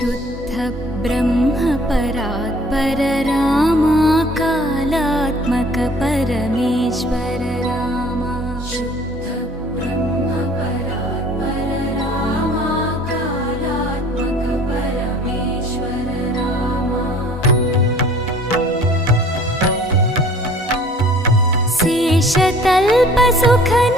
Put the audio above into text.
शुद्ध ब्रह्म परात्पर रामा कालात्मक परमेश्वर रामा शुद्ध ब्रह्म परात्पर रामा कालात्मक परमेश्वर रामा शेषतल्प सुख